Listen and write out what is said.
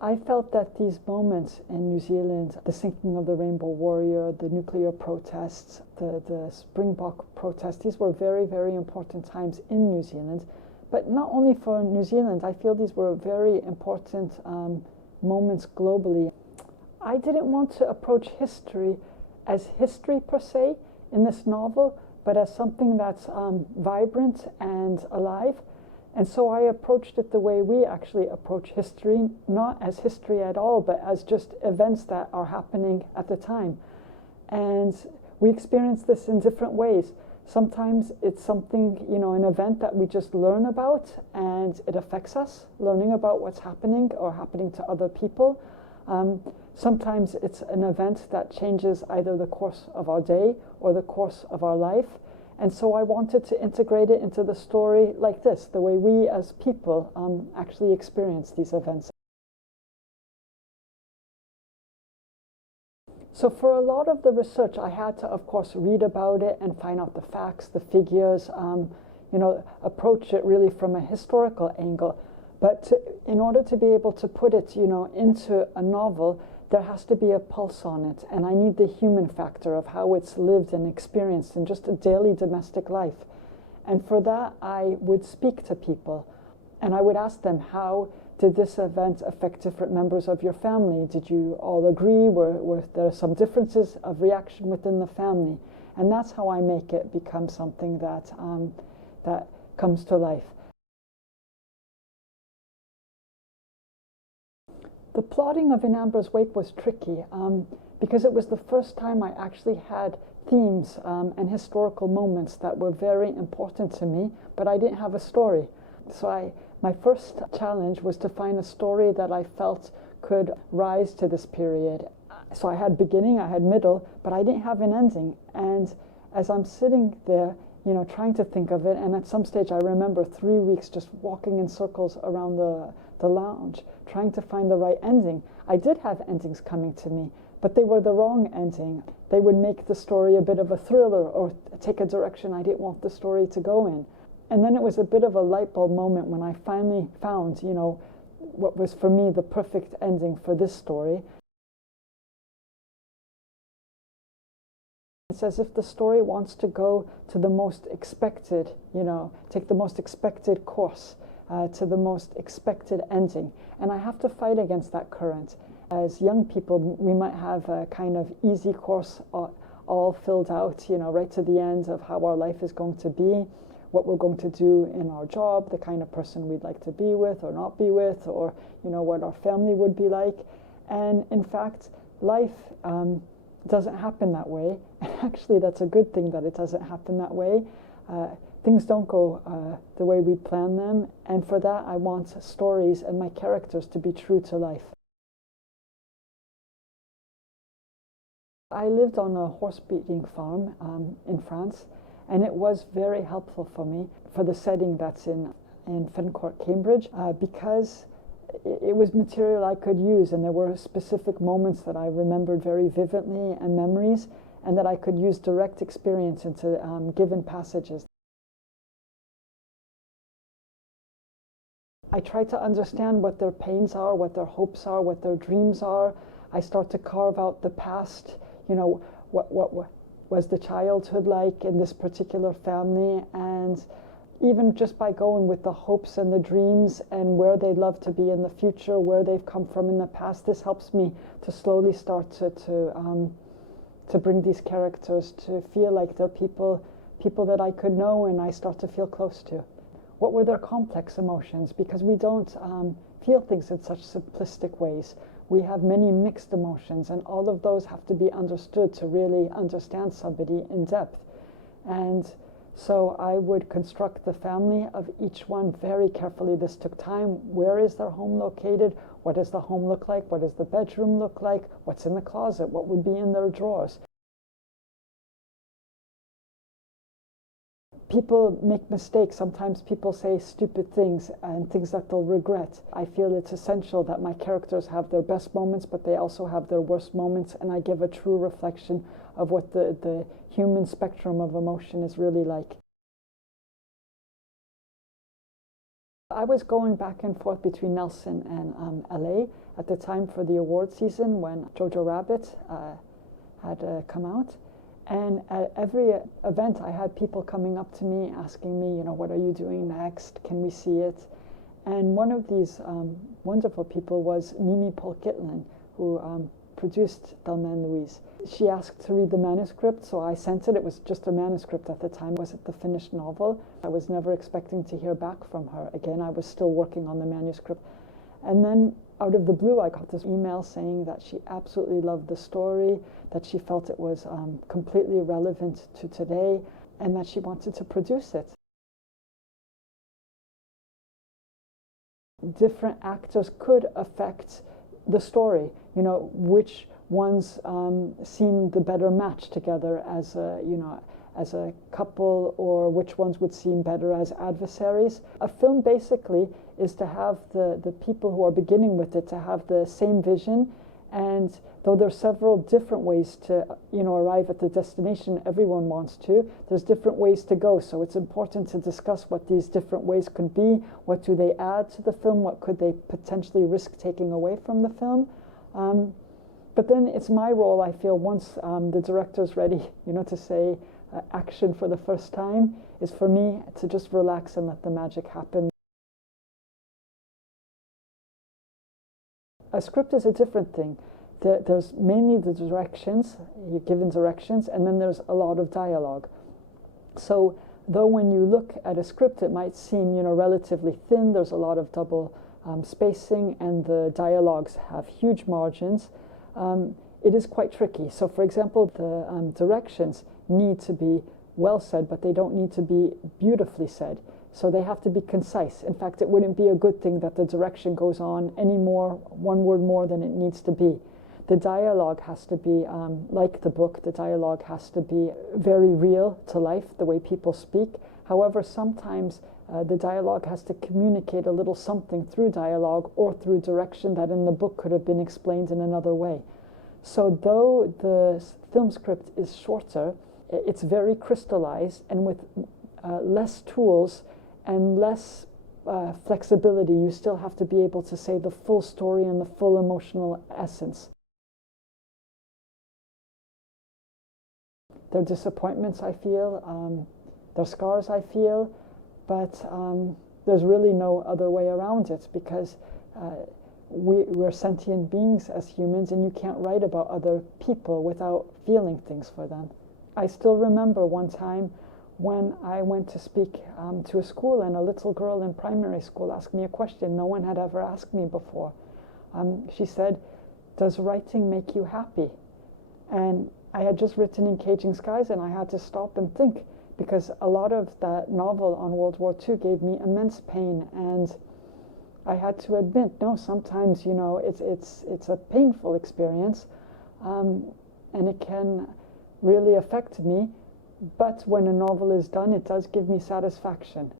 I felt that these moments in New Zealand, the sinking of the Rainbow Warrior, the nuclear protests, the Springbok protests, these were very, very important times in New Zealand. But not only for New Zealand, I feel these were very important moments globally. I didn't want to approach history as history per se in this novel, but as something that's vibrant and alive. And so I approached it the way we actually approach history, not as history at all, but as just events that are happening at the time. And we experience this in different ways. Sometimes it's something, an event that we just learn about and it affects us, learning about what's happening or happening to other people. Sometimes it's an event that changes either the course of our day or the course of our life. And so I wanted to integrate it into the story like this, the way we as people actually experience these events. So for a lot of the research, I had to, of course, read about it and find out the facts, the figures, approach it really from a historical angle. But in order to be able to put it, into a novel, there has to be a pulse on it. And I need the human factor of how it's lived and experienced in just a daily domestic life. And for that, I would speak to people. And I would ask them, how did this event affect different members of your family? Did you all agree? Were there some differences of reaction within the family? And that's how I make it become something that, that comes to life. The plotting of In Amber's Wake was tricky because it was the first time I actually had themes and historical moments that were very important to me, but I didn't have a story. So my first challenge was to find a story that I felt could rise to this period. So I had beginning, I had middle, but I didn't have an ending. And as I'm sitting there, trying to think of it, and at some stage I remember 3 weeks just walking in circles around the lounge, trying to find the right ending. I did have endings coming to me, but they were the wrong ending. They would make the story a bit of a thriller or take a direction I didn't want the story to go in. And then it was a bit of a light bulb moment when I finally found, what was for me the perfect ending for this story. It's as if the story wants to go to the most expected, take the most expected course, to the most expected ending. And I have to fight against that current. As young people, we might have a kind of easy course all filled out, right to the end of how our life is going to be, what we're going to do in our job, the kind of person we'd like to be with or not be with, or, what our family would be like. And in fact, life doesn't happen that way. And actually, that's a good thing that it doesn't happen that way. Things don't go the way we plan them, and for that I want stories and my characters to be true to life. I lived on a horse breeding farm in France, and it was very helpful for me for the setting that's in Fencourt, Cambridge, because it was material I could use, and there were specific moments that I remembered very vividly and memories, and that I could use direct experience into given passages. I try to understand what their pains are, what their hopes are, what their dreams are. I start to carve out the past, what was the childhood like in this particular family, and even just by going with the hopes and the dreams and where they'd love to be in the future, where they've come from in the past, this helps me to slowly start to bring these characters to feel like they're people that I could know and I start to feel close to. What were their complex emotions? Because we don't feel things in such simplistic ways. We have many mixed emotions, and all of those have to be understood to really understand somebody in depth. And so I would construct the family of each one very carefully. This took time. Where is their home located? What does the home look like? What does the bedroom look like? What's in the closet? What would be in their drawers? People make mistakes. Sometimes people say stupid things and things that they'll regret. I feel it's essential that my characters have their best moments, but they also have their worst moments, and I give a true reflection of what the human spectrum of emotion is really like. I was going back and forth between Nelson and LA at the time for the award season when JoJo Rabbit had come out. And at every event, I had people coming up to me asking me, what are you doing next? Can we see it? And one of these wonderful people was Mimi Polkitlin, who produced Thelma and Louise. She asked to read the manuscript, so I sent it. It was just a manuscript at the time. Was it the finished novel? I was never expecting to hear back from her again. I was still working on the manuscript. And then out of the blue, I got this email saying that she absolutely loved the story, that she felt it was completely relevant to today, and that she wanted to produce it. Different actors could affect the story, which ones seem the better match together as a couple, or which ones would seem better as adversaries. A film basically is to have the people who are beginning with it to have the same vision, and though there are several different ways to arrive at the destination everyone wants to, there's different ways to go. So it's important to discuss what these different ways could be. What do they add to the film? What could they potentially risk taking away from the film? But then it's my role, I feel, once the director's ready, to say action for the first time, is for me to just relax and let the magic happen. A script is a different thing. There's mainly the directions, you're given directions, and then there's a lot of dialogue. So though when you look at a script, it might seem, relatively thin, there's a lot of double spacing, and the dialogues have huge margins, it is quite tricky. So for example, the directions need to be well said, but they don't need to be beautifully said. So they have to be concise. In fact, it wouldn't be a good thing that the direction goes on any more, one word more than it needs to be. The dialogue has to be, like the book, the dialogue has to be very real to life, the way people speak. However, sometimes the dialogue has to communicate a little something through dialogue or through direction that in the book could have been explained in another way. So though the film script is shorter, it's very crystallized, and with less tools and less flexibility, you still have to be able to say the full story and the full emotional essence. There are disappointments, I feel, there are scars, I feel, but there's really no other way around it, because we're sentient beings as humans, and you can't write about other people without feeling things for them. I still remember one time when I went to speak to a school, and a little girl in primary school asked me a question no one had ever asked me before. She said, "Does writing make you happy?" And I had just written Encaging Skies, and I had to stop and think, because a lot of that novel on World War II gave me immense pain, and I had to admit, no, sometimes, it's a painful experience, and it can really affect me. But when a novel is done, it does give me satisfaction.